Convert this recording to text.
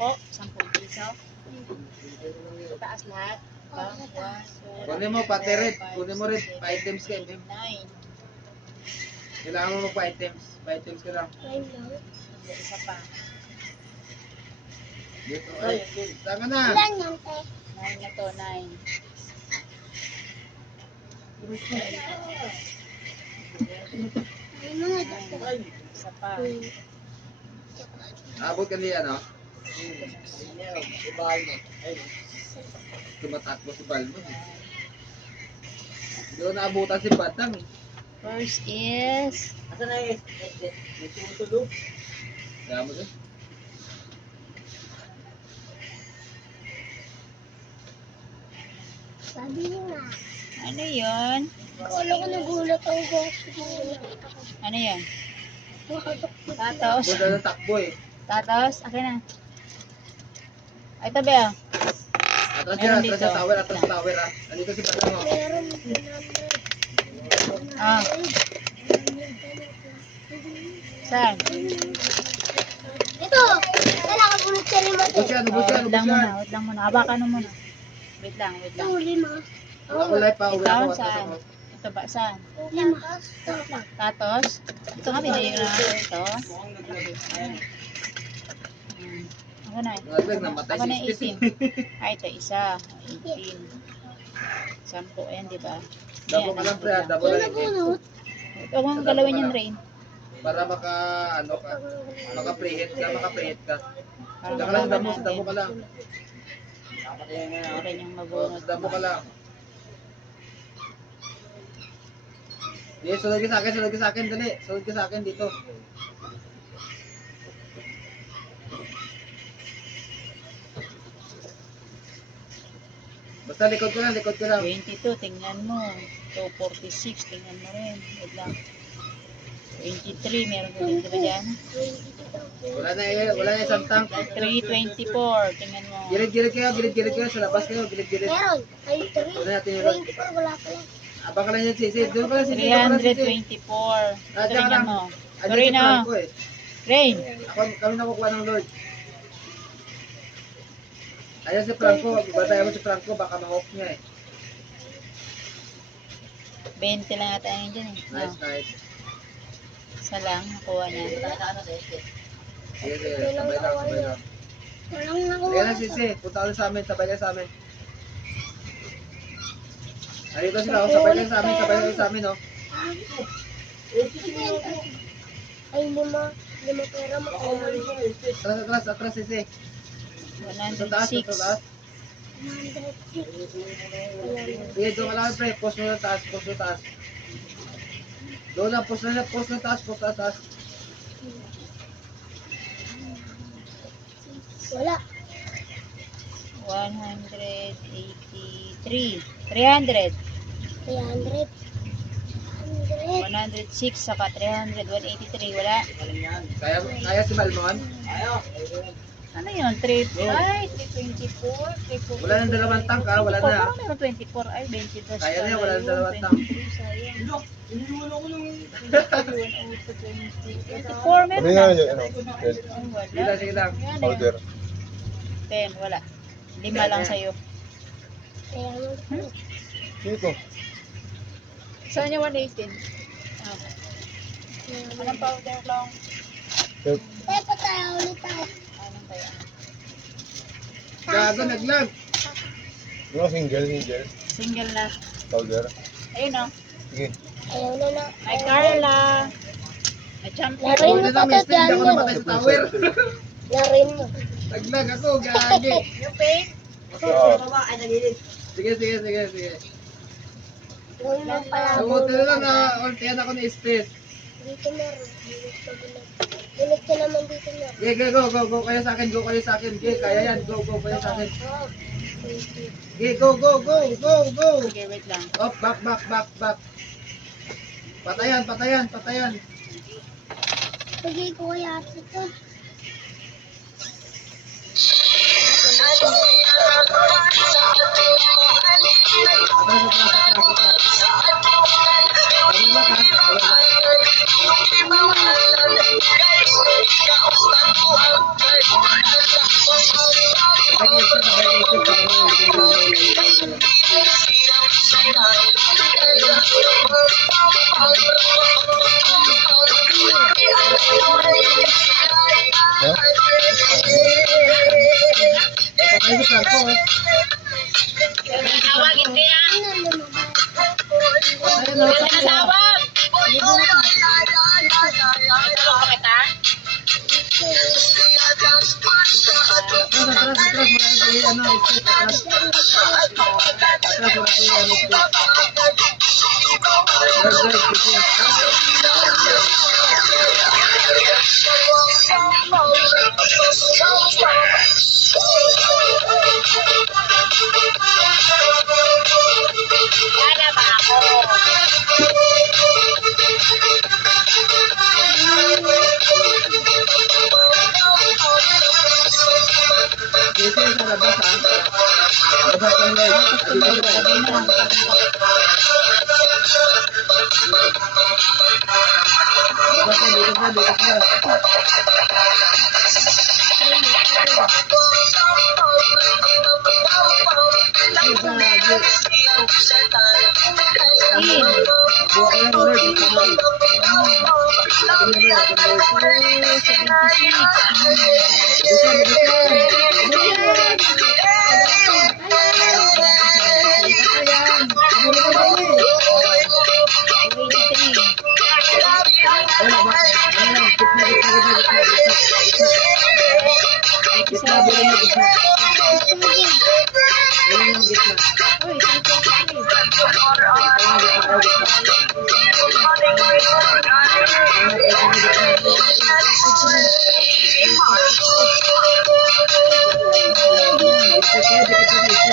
10 piso. Sa taas lahat. Kunin mo pati red. Kunin mo red. 5 items ka. 9. Kailangan mo 5 items. 5 items ka lang. Isa pa. Dito. Ay, tama na. 9 na to, 9. Isa pa. Abot ka niya, no? Tumatakbo si Balmo. Hindi ko naabutan si Batang. First is... Asa na yung tulog? Kaya mo din. Sabi niya nga. Ano yun? Wala ko nagulat ang boss. Ano yun? Tatos. Punta na takbo eh. Tatos? Akin na. Ay, tabi ah. Atras Meron niya, atras dito. sa tower, atras sa tower ah. Nandito si Batang oh. Meron Ah. Saan? ito! Kailangan ulit sa lima to. Ubus yan, ubus yan, Wait ubus lang yan. muna, wait lang muna. Habakan mo muna. Wait lang. Ito, lima. Ako live pa, uwi Ikaw, ako, atras saan? ako. Ito ba? Saan? Lima. Tatos? Ito nga, binili ko na ito. Ako na. Nalaglag, namatay Ako na si Steve. 18. Ay, ito isa. 18. 10 yan, di ba? Double ka lang pre, ah, double lang eh. Huwag mong galawin yung rain. Para maka, ano ka, maka-preheat ka, maka-preheat ka. Para Saka lang, malaman damo ka lang. Rin yung Oh, mabungot. damo ka lang. Di, sunod ka sa akin, dali. Sunod ka sa akin dito. Basta likod ko lang, likod ko lang. 22, tingnan mo. 246, tingnan mo rin. Wait lang. 23, meron ko dito ba dyan? Wala na isang tank. 324, tingnan mo. Gilid-gilid kayo, sa labas kayo, gilid-gilid. Meron. Ay, Wala natin yung 24, wala pa lang. abang ka lang yan, sisi. Doon ka lang, sisi. Doon ka lang, sisi. 324. Ito Diyan ka tingnan lang. mo. Andyan Sorry si na. Franco eh. Rain. Kami nakukuha ng Lord. Ayan si Franco, ibatayan mo si Franco, baka ma-off niya eh. 20 lang ata yun dyan eh. Nice, Oh, nice. isa lang, nakuha niya. Sige, sige, sabay lang, sabay lang. Walang nakuha. Sige na, sisi. Punta ka lang sa amin, sabay ka sa amin. Ayun sila, oh, sabay ka sa amin, oh. Ay, lima pera makuha. Atras, sisi. Sa taas, 106. sa taas. 106. Sige, doon ka lang, pre. Post mo na taas, post mo taas. Doon lang, post na taas, post na taas. Wala. 183. 300. 300. 100. 106 saka 300. 183. Wala. Kaya si Balmon? Ano yun? 3. Ay, 324. 324. Wala nang dalawang tank, ha? Wala na. Parang meron 24. Ay, 22. Kaya na yan, wala nang dalawang tank. 23, sayang. 24 Ano meron nga na. yun? Ano? Ay, Sige wala. lang, sige lang. Yan, Powder. 10, wala. 5 lang sa'yo. Kaya mo. Dito. Saan niya 118? Ah. Anong powder lang? Pepa tayo ulit tayo. Anong kaya? Gago, naglag. Ano, single. Single na. Powder. Ayun o. Sige. Ayaw na na. May Carla. May champion. Larin mo Buti pa na, may to stage dyan. ako namatay sa tower. Larin mo. Naglag ako, gagi. Yung paint. Sige. Gawin mo pala. Buti na lang na ultihan ako ni Space. Dito meron. Gunit ka naman dito meron. Sige, go kayo sa akin, Sige, kaya yan, go kayo sa akin. Sige, go. Sige, wait lang. Up, back. Patayan. Sige ko kaya ito. Atras. Ha? Tawag, hindi na. Ayun na. Tawag. Tawag kita. Wala ba ako? Thank you.